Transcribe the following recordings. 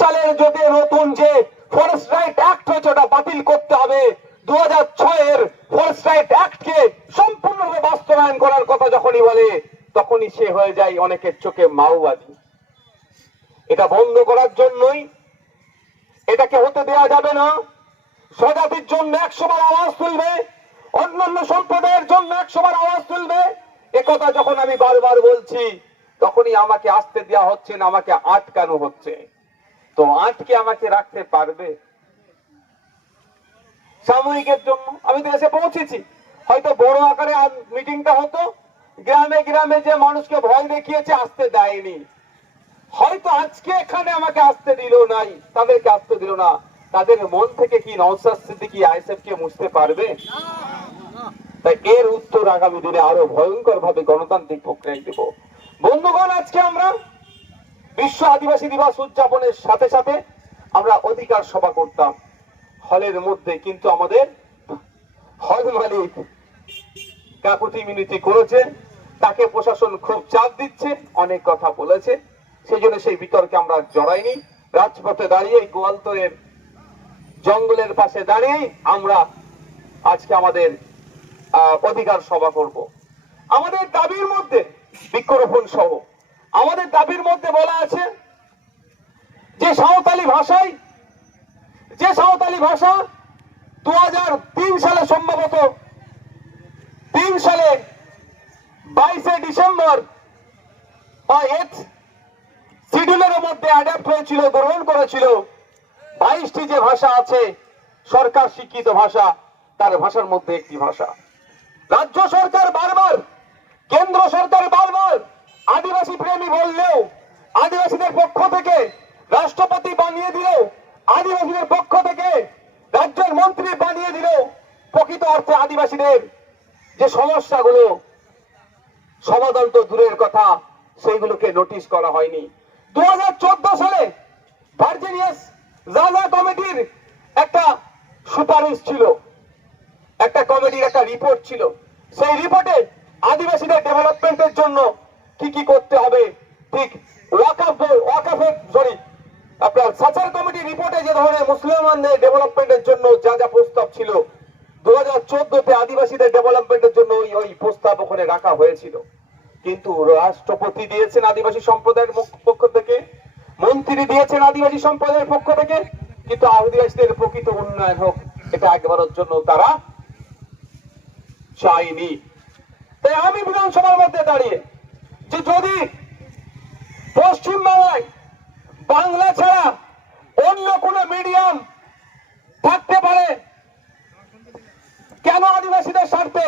সালের যদি নতুন যে ফরেস্ট রাইট অ্যাক্ট হয়েছে, ওটা বাতিল করতে হবে। দু ছয়ের ফরেস্ট রাইট অ্যাক্ট কে সম্পূর্ণভাবে বাস্তবায়ন করার কথা যখনই বলে, তখনই সে হয়ে যায় অনেকের চোখে মাওবাদী। এটা বন্ধ করার জন্যই, এটাকে হতে দেওয়া যাবে না। স্বজাতির জন্য একশো বার আওয়াজ তুলবে, অন্যান্য সম্প্রদায়ের জন্য একশো বার আওয়াজ তুলবে। একথা যখন আমি বারবার বলছি তখনই আমাকে আসতে দেওয়া হচ্ছে না, আমাকে আটকানো হচ্ছে। তো আটকে আমাকে রাখতে পারবে? সাময়িকের জন্য আমি তো এসে পৌঁছেছি। হয়তো বড় আকারে মিটিংটা হতো, গ্রামে গ্রামে যে মানুষকে ভয় দেখিয়েছে, আসতে দেয়নি। হয়তো আজকে এখানে আমাকে আসতে দিল নাই, তাদেরকে আসতে দিল না। তাদের মন থেকে কি নওসাদ সিদ্দিকি আইএসএফ কে মুছতে পারবে? তাই এর উত্তর আগামী দিনে আরও ভয়ঙ্কর ভাবে গণতান্ত্রিক প্রক্রিয়ায় দেব। বন্ধুগণ, আজকে আমরা বিশ্ব আদিবাসী দিবস উদযাপনের সাথে সাথে আমরা অধিকার সভা করতাম। হলের মধ্যে কিন্তু আমাদের হল মালিক কাকুতি মিনতি করেছে, তাকে প্রশাসন খুব চাপ দিচ্ছে, অনেক কথা বলেছে। সেই জন্য সেই বিতর্কে আমরা জড়াইনি। রাজপথে দাঁড়িয়ে গোয়ালতরের জঙ্গলের পাশে দাঁড়িয়ে আমরা আজকে আমাদের অধিকার সভা করব। আমাদের দাবির মধ্যে বৃক্ষরোপণ সহ। আমাদের দাবির মধ্যে বলা আছে, যে সাঁওতালি ভাষায়, যে সাঁওতালি ভাষা দু সালে সম্ভবত, তিন সালে বাইশে ডিসেম্বর বা এথ শিডিউলের মধ্যে অ্যাডাপ্ট হয়েছিল, গ্রহণ করেছিল। বাইশটি যে ভাষা আছে, সরকার শিক্ষিত ভাষা, তার ভাষার মধ্যে একটি ভাষা। রাজ্য সরকার বারবার, কেন্দ্র সরকার আদিবাসী প্রেমী বললেও, আদিবাসীদের পক্ষ থেকে রাষ্ট্রপতি বানিয়ে দিল আদিবাসীদের পক্ষ থেকে রাজ্যের মন্ত্রী বানিয়ে দিল প্রকৃত অর্থে আদিবাসীদের যে সমস্যাগুলো, সমাধান তো দূরের কথা, সেইগুলোকে নোটিশ করা হয়নি। দুহাজার চোদ্দ সালে ভার্জিনিয়াস জাজা কমিটির একটা সুপারিশ ছিল, একটা কমিটির একটা রিপোর্ট ছিল। সেই রিপোর্টে আদিবাসীদের ডেভেলপমেন্টের জন্য কি কি করতে হবে? ঠিক রাষ্ট্রপতি দিয়েছেন আদিবাসী সম্প্রদায়ের পক্ষ থেকে, মন্ত্রী দিয়েছেন আদিবাসী সম্প্রদায়ের পক্ষ থেকে, কিন্তু আদিবাসীদের প্রকৃত উন্নয়ন হোক, এটা একবারের জন্য তারা চাইনি তাই আমি বিধানসভার মধ্যে দাঁড়িয়ে যে যদি পশ্চিম বাংলা ছাড়া অন্য কোন মিডিয়াম থাকতে পারে। কেন আদিবাসীদের স্বার্থে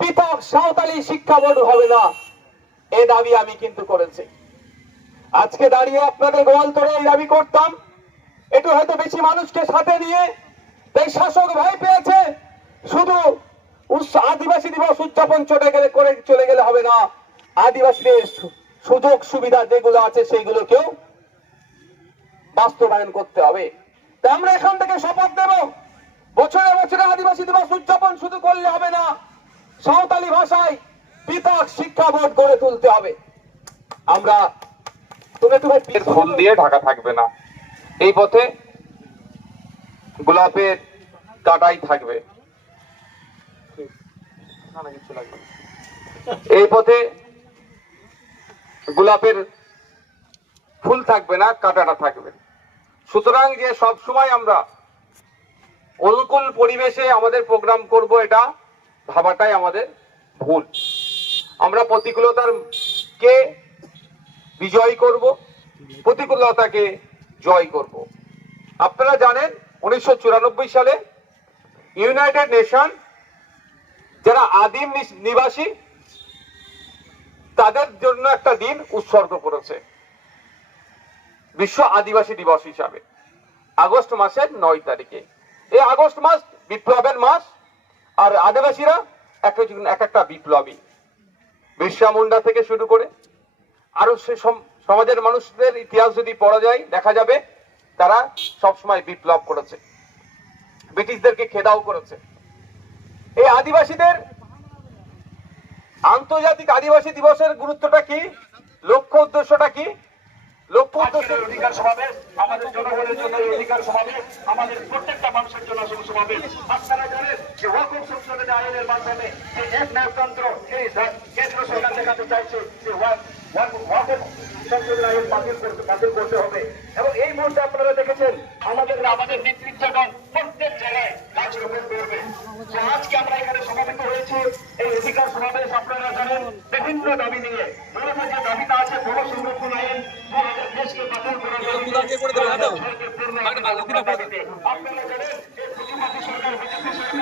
পৃথক সাঁওতালি শিক্ষা বোর্ড হবে না? এ দাবি আমি কিন্তু করেছি। আজকে দাঁড়িয়ে আপনাদের গোয়ালতরে এই দাবি করতাম। একটু হয়তো বেশি মানুষকে সাথে নিয়ে এই শাসক ভাই পেয়েছে। শুধু আদিবাসী দিবস উদযাপন চলে গেলে করে চলে গেলে হবে না। আদিবাসীদের সুযোগ সুবিধা যেগুলো আছে সেইগুলোকেও বাস্তবায়ন করতে হবে। তা আমরা এখান থেকে শপথ দেব বছরে বছরে আদিবাসী দিবস উদযাপন শুধু করলে হবে না সাঁওতালি ভাষায় পৃথক শিক্ষা বোর্ড গড়ে তুলতে হবে। আমরা তুমি ভাই ফুল দিয়ে ঢাকা থাকবে না। এই পথে গোলাপের কাটাই থাকবে। এই পথে গোলাপের ফুল থাকবে না, কাটাটা থাকবে। সুতরাং যে সব সময় আমরা অনুকূল পরিবেশে আমাদের প্রোগ্রাম করব, এটা ভাবাটাই আমাদের ভুল। আমরা প্রতিকূলতার কে বিজয় করব, প্রতিকূলতাকে জয় করব। আপনারা জানেন, উনিশশো চুরানব্বই সালে ইউনাইটেড নেশন যারা আদিম নিবাসী তাদের জন্য একটা দিন উৎসর্গ করেছে। বিশ্ব আদিবাসী দিবস হিসাবে। আগস্ট মাসের নয় তারিখে। এই আগস্ট মাস বিপ্লবের মাস, আর আদিবাসীরা এক একটা বিপ্লবী। বিরসা মুন্ডা থেকে শুরু করে আরও সে সম- সমাজের মানুষদের ইতিহাস যদি পড়া যায়, দেখা যাবে তারা সবসময় বিপ্লব করেছে। ব্রিটিশদেরকে খেদাও করেছে। এই আদিবাসীদের আন্তর্জাতিক আদিবাসী দিবসের গুরুত্বটা কি? লক্ষ্য উদ্দেশ্যটা কি? লক্ষ্য উদ্দেশ্য অধিকার সমাবেশ আমাদের জনগণের জন্য অধিকার সমাবেশ আমাদের প্রত্যেকটা মানুষের জন্য শুভ সমাবেশ। আপনারা জানেন যে ওয়াকফ সংশোধনী আইনের মাধ্যমে যে এক নায়কতন্ত্র এই কেন্দ্র সরকার দেখাতে চাইছে যে ওয়াক- ওয়াক- ওয়াকফ সংশোধনী আইন বাতিল করতে বাতিল করতে হবে। বিভিন্ন দাবি নিয়ে মূলত যে দাবিটা আছে বড় সংরক্ষণ আইন দু দাবিতে আপনারা জানেন যে সরকার বিজেপি